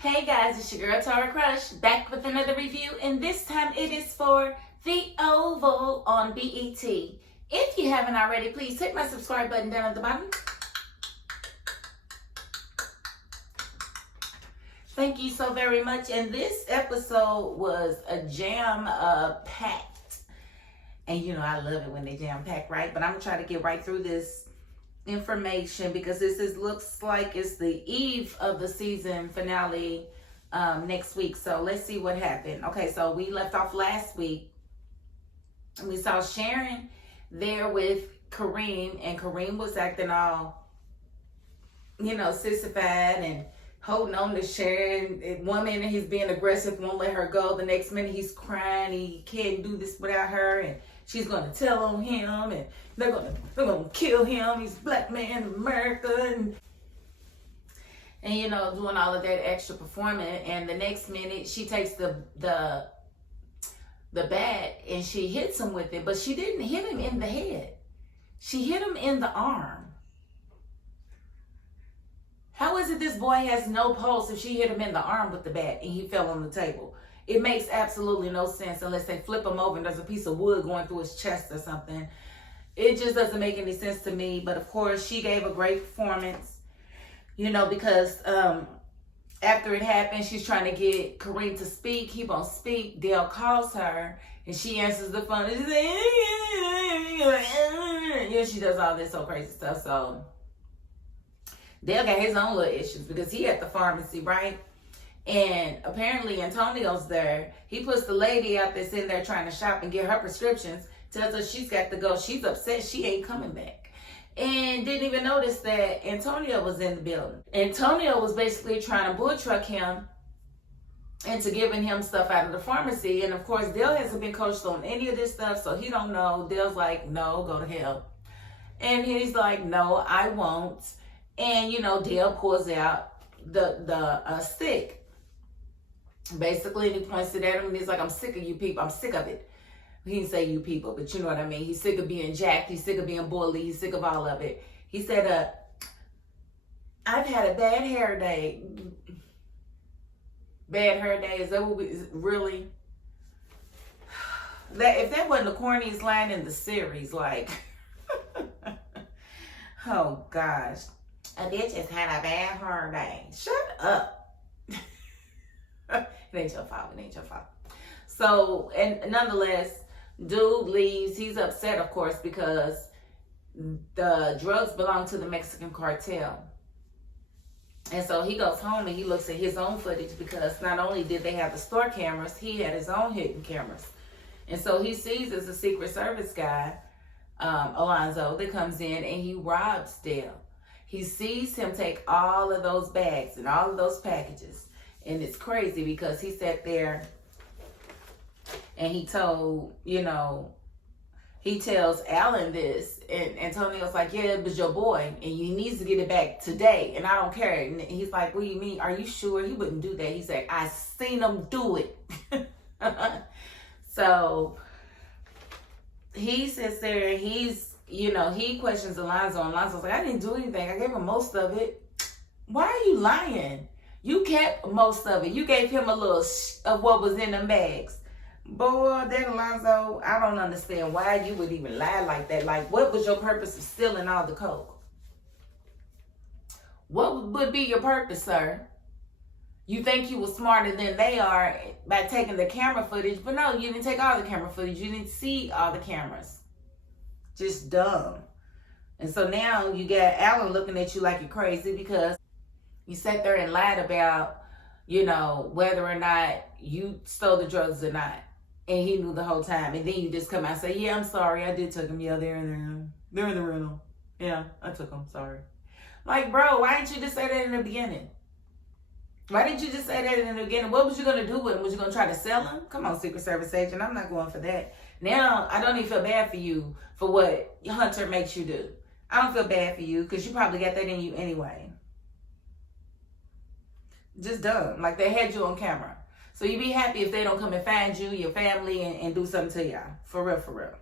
Hey guys, it's your girl Tara Crush back with another review, and this time it is for The Oval on BET. If you haven't already, please hit my subscribe button down at the bottom. Thank you so very much. And this episode was a jam-packed. And you know I love it when they jam-packed, right? But I'm going to try to get right through this information because looks like it's the eve of the season finale next week. So let's see what happened. Okay, so we left off last week. We saw Sharon there with Kareem, and Kareem was acting all, sissified and holding on to Sharon. One minute he's being aggressive, won't let her go. The next minute he's crying, he can't do this without her, and she's gonna tell on him, and they're gonna kill him. He's a black man in America, and doing all of that extra performing. And the next minute she takes the bat and she hits him with it, but she didn't hit him in the head. She hit him in the arm. How is it this boy has no pulse if she hit him in the arm with the bat and he fell on the table? It makes absolutely no sense unless they flip him over and there's a piece of wood going through his chest or something. It just doesn't make any sense to me. But of course, she gave a great performance, because after it happened, she's trying to get Kareem to speak. He won't speak. Dale calls her and she answers the phone. She's like, she does all this so crazy stuff. So Dale got his own little issues because he at the pharmacy, right? And apparently Antonio's there. He puts the lady out that's in there trying to shop and get her prescriptions, tells her she's got to go. She's upset she ain't coming back. And didn't even notice that Antonio was in the building. Antonio was basically trying to bull truck him into giving him stuff out of the pharmacy. And of course, Dale hasn't been coached on any of this stuff, so he don't know. Dale's like, no, go to hell. And he's like, no, I won't. And, Dale pulls out the stick. Basically, he points it at him and he's like, I'm sick of you people. I'm sick of it. He didn't say you people, but you know what I mean. He's sick of being jacked. He's sick of being bullied. He's sick of all of it. He said, I've had a bad hair day. Bad hair day? Is that what really? If that wasn't the corniest line in the series, like, oh gosh. A bitch just had a bad hair day. Shut up. It ain't your fault. It ain't your fault. So, and nonetheless, dude leaves. He's upset, of course, because the drugs belong to the Mexican cartel. And so he goes home and he looks at his own footage because not only did they have the store cameras, he had his own hidden cameras. And so he sees as a Secret Service guy, Alonzo, that comes in and he robs Dale. He sees him take all of those bags and all of those packages. And it's crazy because he sat there and he told, he tells Alan this. And Antonio's like, yeah, it was your boy. And he needs to get it back today. And I don't care. And he's like, what do you mean? Are you sure? He wouldn't do that. He's like, I seen him do it. So he sits there and he's, he questions Alonzo. And Alonzo's like, I didn't do anything. I gave him most of it. Why are you lying? You kept most of it. You gave him a little of what was in them bags. Boy, then Alonzo, I don't understand why you would even lie like that. Like, what was your purpose of stealing all the coke? What would be your purpose, sir? You think you were smarter than they are by taking the camera footage, but no, you didn't take all the camera footage. You didn't see all the cameras. Just dumb. And so now you got Alan looking at you like you're crazy because you sat there and lied about, whether or not you stole the drugs or not. And he knew the whole time. And then you just come out and say, yeah, I'm sorry. I did take them. Yeah, they're in the rental. Yeah, I took them. Sorry. Like, bro, why didn't you just say that in the beginning? Why didn't you just say that in the beginning? What was you going to do with them? Was you going to try to sell them? Come on, Secret Service agent. I'm not going for that. Now, I don't even feel bad for you for what Hunter makes you do. I don't feel bad for you because you probably got that in you anyway. Just dumb. Like, they had you on camera. So you be happy if they don't come and find you, your family, and do something to y'all. For real, for real.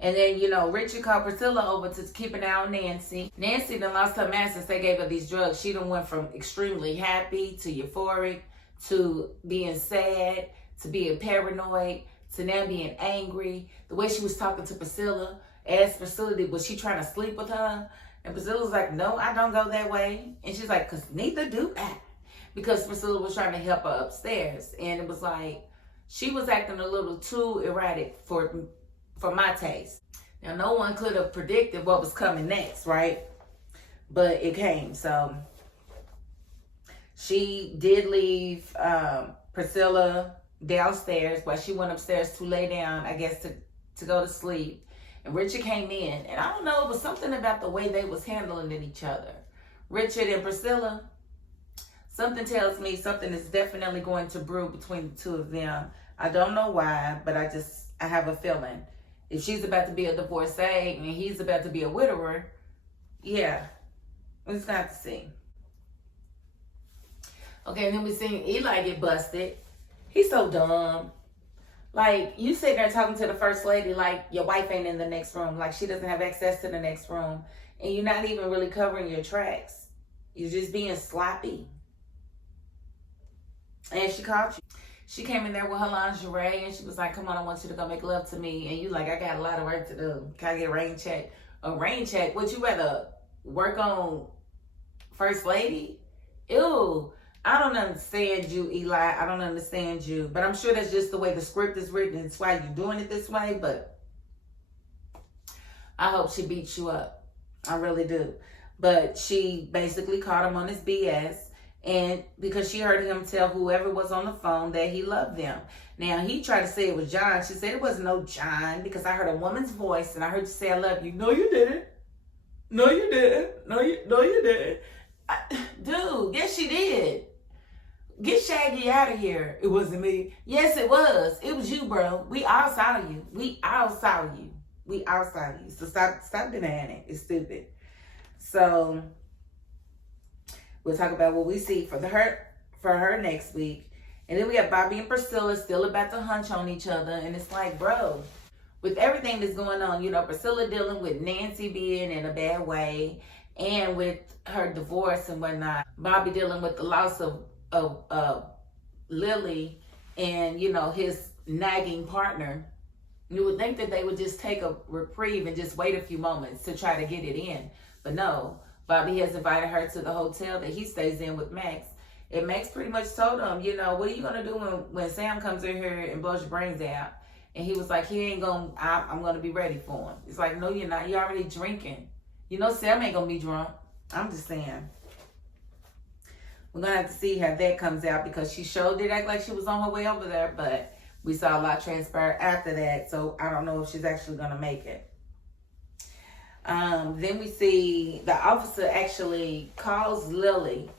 And then, you know, Richard called Priscilla over to keep an eye on Nancy. Nancy done lost her mind since they gave her these drugs. She done went from extremely happy to euphoric to being sad to being paranoid to now being angry. The way she was talking to Priscilla, asked Priscilla, was she trying to sleep with her? And Priscilla was like, no, I don't go that way. And she's like, because neither do I. Because Priscilla was trying to help her upstairs. And it was like, she was acting a little too erratic for my taste. Now, no one could have predicted what was coming next, right? But it came. So she did leave Priscilla downstairs, but she went upstairs to lay down, I guess, to go to sleep. And Richard came in, and I don't know, it was something about the way they was handling each other. Richard and Priscilla, something tells me something is definitely going to brew between the two of them. I don't know why, but I have a feeling. If she's about to be a divorcee and he's about to be a widower, yeah, we're just gonna have to see. Okay, and then we seen Eli get busted. He's so dumb. Like, you sit there talking to the first lady like your wife ain't in the next room, like she doesn't have access to the next room, and you're not even really covering your tracks. You're just being sloppy. And she caught you. She came in there with her lingerie and she was like, come on, I want you to go make love to me. And you like, I got a lot of work to do. Can I get a rain check? A rain check? Would you rather work on first lady? Ew. I don't understand you, Eli. I don't understand you. But I'm sure that's just the way the script is written. It's why you're doing it this way. But I hope she beats you up. I really do. But she basically caught him on his BS. And because she heard him tell whoever was on the phone that he loved them. Now, he tried to say it was John. She said it wasn't no John because I heard a woman's voice and I heard you say I love you. No, you didn't. No, you didn't. No, you didn't. Dude, yes, she did. Get Shaggy out of here. It wasn't me. Yes, it was. It was you, bro. We all saw you. We all saw you. We all saw you. So stop denying it. It's stupid. So we'll talk about what we see for her next week. And then we have Bobby and Priscilla still about to hunch on each other. And it's like, bro, with everything that's going on, you know, Priscilla dealing with Nancy being in a bad way and with her divorce and whatnot. Bobby dealing with the loss of Lily and, you know, his nagging partner. You would think that they would just take a reprieve and just wait a few moments to try to get it in. But no. Bobby has invited her to the hotel that he stays in with Max. And Max pretty much told him, you know, what are you going to do when Sam comes in here and blows your brains out? And he was like, I'm going to be ready for him. It's like, no, you're not. You're already drinking. You know, Sam ain't going to be drunk. I'm just saying. We're going to have to see how that comes out because she sure did act like she was on her way over there. But we saw a lot transpire after that. So I don't know if she's actually going to make it. Then we see the officer actually calls Lily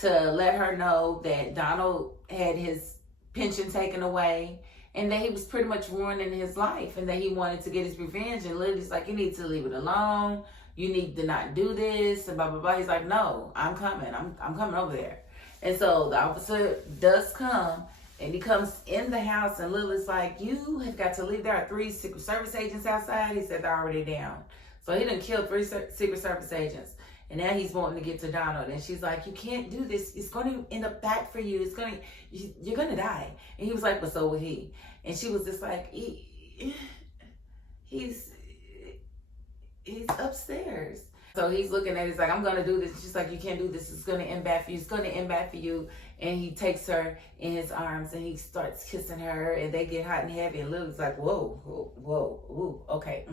to let her know that Donald had his pension taken away and that he was pretty much ruining his life and that he wanted to get his revenge. And Lily's like, you need to leave it alone. You need to not do this and blah, blah, blah. He's like, no, I'm coming. I'm coming over there. And so the officer does come and he comes in the house and Lily's like, you have got to leave. There are 3 Secret Service agents outside. He said they're already down. So he done killed 3 Secret Service agents. And now he's wanting to get to Donald. And she's like, you can't do this. It's going to end up bad for you. You're going to die. And he was like, but so will he. And she was just like, he's upstairs. So he's looking at it. He's like, I'm going to do this. She's like, you can't do this. It's going to end bad for you. It's going to end bad for you. And he takes her in his arms and he starts kissing her. And they get hot and heavy. And Lily's like, whoa, ooh, okay,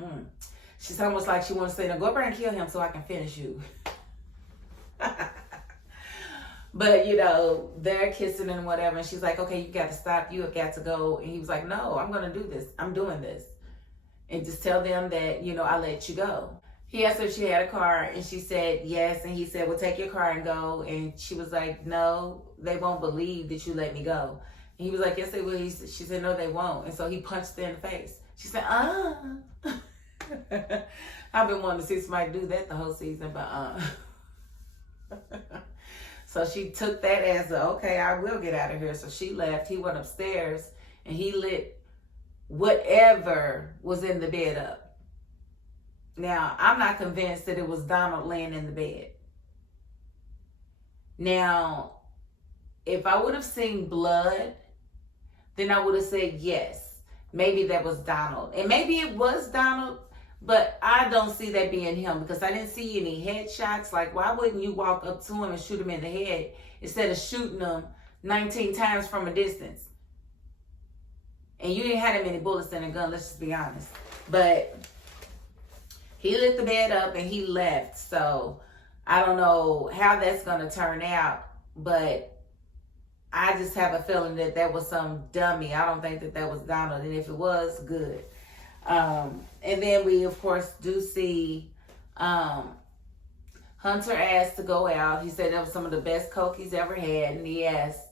She's almost like she wants to say, now go over and kill him so I can finish you. But, you know, they're kissing and whatever. And she's like, okay, you got to stop. You have got to go. And he was like, no, I'm going to do this. I'm doing this. And just tell them that, you know, I let you go. He asked her if she had a car. And she said, yes. And he said, well, take your car and go. And she was like, no, they won't believe that you let me go. And he was like, yes, they will. She said, no, they won't. And so he punched her in the face. She said, I've been wanting to see somebody do that the whole season, but So she took that as okay, I will get out of here. So she left. He went upstairs and he lit whatever was in the bed up. Now, I'm not convinced that it was Donald laying in the bed. Now, if I would have seen blood, then I would have said yes. Maybe that was Donald. And maybe it was Donald, but I don't see that being him because I didn't see any headshots. Like, why wouldn't you walk up to him and shoot him in the head instead of shooting him 19 times from a distance? And you didn't have that many bullets in a gun, let's just be honest. But he lit the bed up and he left. So I don't know how that's going to turn out, but I just have a feeling that that was some dummy. I don't think that that was Donald. And if it was, good. And then we, of course, do see Hunter asked to go out. He said that was some of the best coke he's ever had. And he asked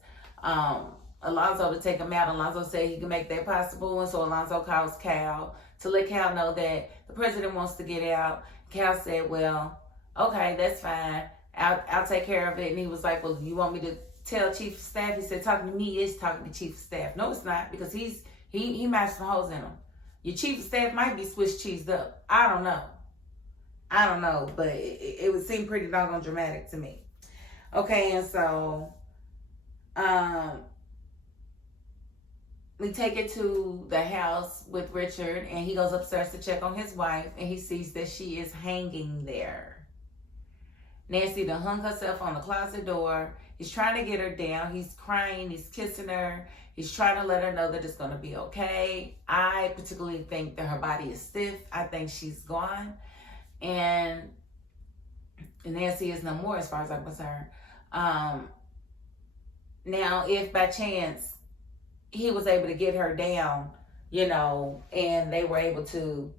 Alonzo to take him out. Alonzo said he can make that possible. And so Alonzo calls Cal to let Cal know that the president wants to get out. Cal said, well, okay, that's fine. I'll take care of it. And he was like, well, you want me to tell Chief of Staff? He said, talking to me is talking to Chief of Staff. No, it's not, because he matched some holes in him. Your Chief of Staff might be Swiss cheesed up. I don't know, but it would seem pretty doggone dramatic to me. Okay, and so we take it to the house with Richard, and he goes upstairs to check on his wife, and he sees that she is hanging there. Nancy done hung herself on the closet door. He's trying to get her down. He's crying. He's kissing her. He's trying to let her know that it's going to be okay. I particularly think that her body is stiff. I think she's gone. And Nancy is no more as far as I'm concerned. Now, if by chance he was able to get her down, and they were able to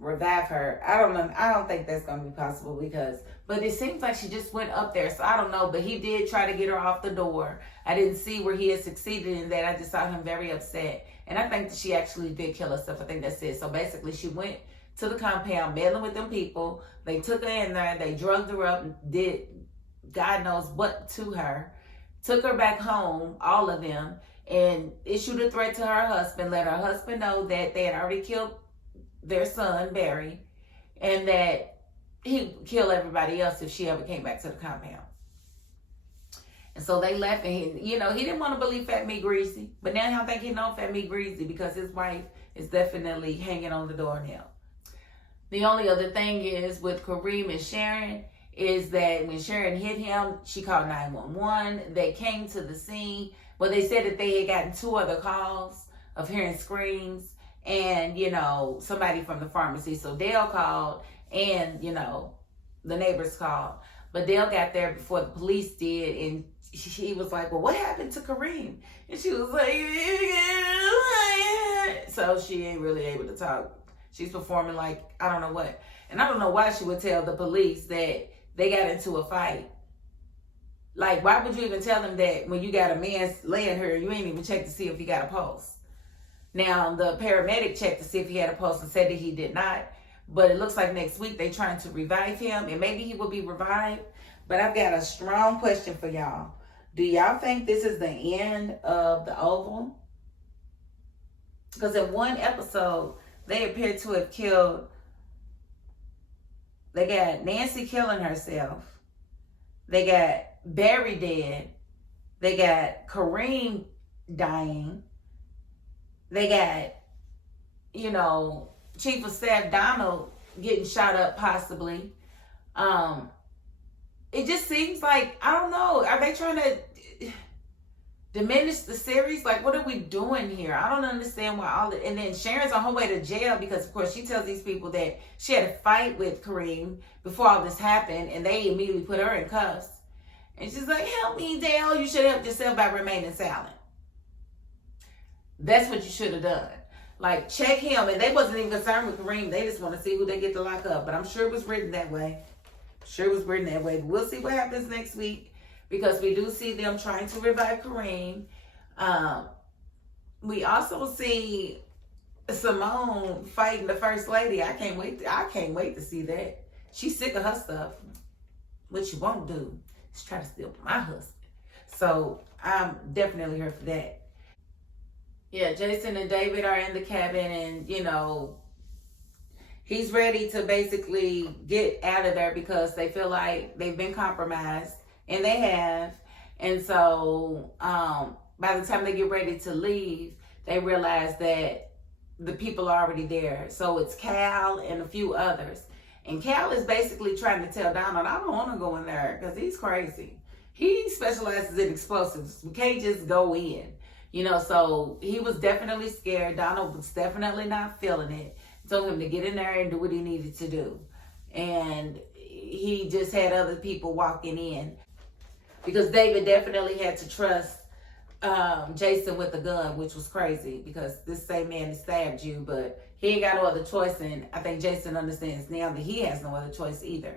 revive her, I don't know. I don't think that's going to be possible but it seems like she just went up there. So I don't know, but he did try to get her off the door. I didn't see where he had succeeded in that. I just saw him very upset. And I think that she actually did kill herself. I think that's it. So basically she went to the compound, meddling with them people. They took her in there. They drugged her up and did God knows what to her. Took her back home, all of them, and issued a threat to her husband. Let her husband know that they had already killed their son, Barry, and that he'd kill everybody else if she ever came back to the compound. And so they left, and he didn't want to believe Fat Meat Greasy, but now I think he knows Fat Meat Greasy because his wife is definitely hanging on the door now. The only other thing is with Kareem and Sharon is that when Sharon hit him, she called 911. They came to the scene. Well, they said that they had gotten 2 other calls of hearing screams and, somebody from the pharmacy. So Dale called and, the neighbors called. But Dale got there before the police did, and she was like, well, what happened to Kareem? And she was like, so she ain't really able to talk. She's performing like, I don't know what. And I don't know why she would tell the police that they got into a fight. Like, why would you even tell them that when you got a man laying here, you ain't even checked to see if he got a pulse? Now, the paramedic checked to see if he had a pulse and said that he did not. But it looks like next week they're trying to revive him, and maybe he will be revived. But I've got a strong question for y'all. Do y'all think this is the end of the Oval? Because in one episode, they appear to have killed. They got Nancy killing herself. They got Barry dead. They got Kareem dying. They got, Chief of Staff Donald getting shot up possibly. It just seems like, I don't know, are they trying to diminish the series? Like, what are we doing here? I don't understand why and then Sharon's on her way to jail because, of course, she tells these people that she had a fight with Kareem before all this happened, and they immediately put her in cuffs. And she's like, help me, Dale. You should help yourself by remaining silent. That's what you should have done. Like, check him. And they wasn't even concerned with Kareem. They just want to see who they get to lock up. But I'm sure it was written that way. But we'll see what happens next week, because we do see them trying to revive Kareem. We also see Simone fighting the First Lady. I can't wait to see that. She's sick of her stuff. What she won't do is try to steal my husband. So I'm definitely here for that. Yeah, Jason and David are in the cabin, and he's ready to basically get out of there because they feel like they've been compromised, and they have. And so by the time they get ready to leave, they realize that the people are already there. So it's Cal and a few others. And Cal is basically trying to tell Donald, I don't want to go in there because he's crazy. He specializes in explosives. We can't just go in. You know, so he was definitely scared. Donald was definitely not feeling it. Told him to get in there and do what he needed to do. And he just had other people walking in. Because David definitely had to trust Jason with the gun, which was crazy because this same man stabbed you, but he ain't got no other choice. And I think Jason understands now that he has no other choice either.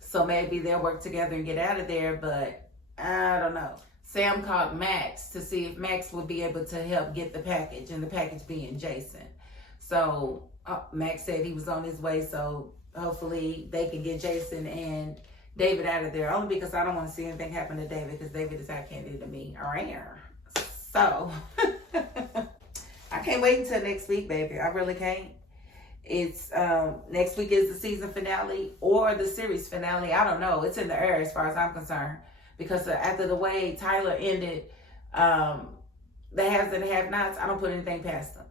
So maybe they'll work together and get out of there, but I don't know. Sam called Max to see if Max would be able to help get the package, and the package being Jason. So Max said he was on his way, so hopefully they can get Jason and David out of there. Only because I don't want to see anything happen to David, because David is eye candy to me. So I can't wait until next week, baby. I really can't. It's next week is the season finale or the series finale. I don't know. It's in the air as far as I'm concerned, because after the way Tyler ended the haves and the have-nots, I don't put anything past them.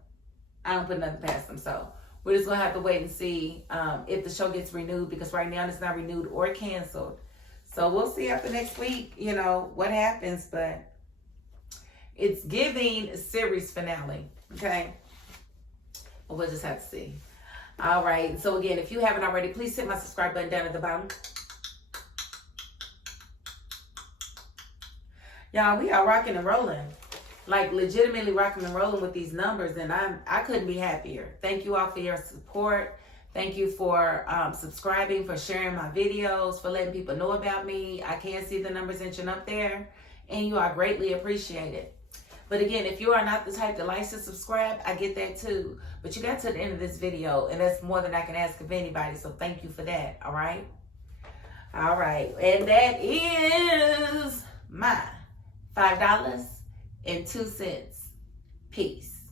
I don't put nothing past them. So we're just gonna have to wait and see if the show gets renewed, because right now it's not renewed or canceled. So we'll see after next week, you know, what happens. But it's giving series finale, okay? Well, we'll just have to see. All right. So again, if you haven't already, please hit my subscribe button down at the bottom. Y'all, we are rocking and rolling. Like legitimately rocking and rolling with these numbers, and I couldn't be happier. Thank you all for your support. Thank you for subscribing, for sharing my videos, for letting people know about me. I can see the numbers inching up there, and you are greatly appreciated. But again, if you are not the type that likes to subscribe, I get that too. But you got to the end of this video, and that's more than I can ask of anybody. So thank you for that. All right. All right. And that is my $5.02. Peace.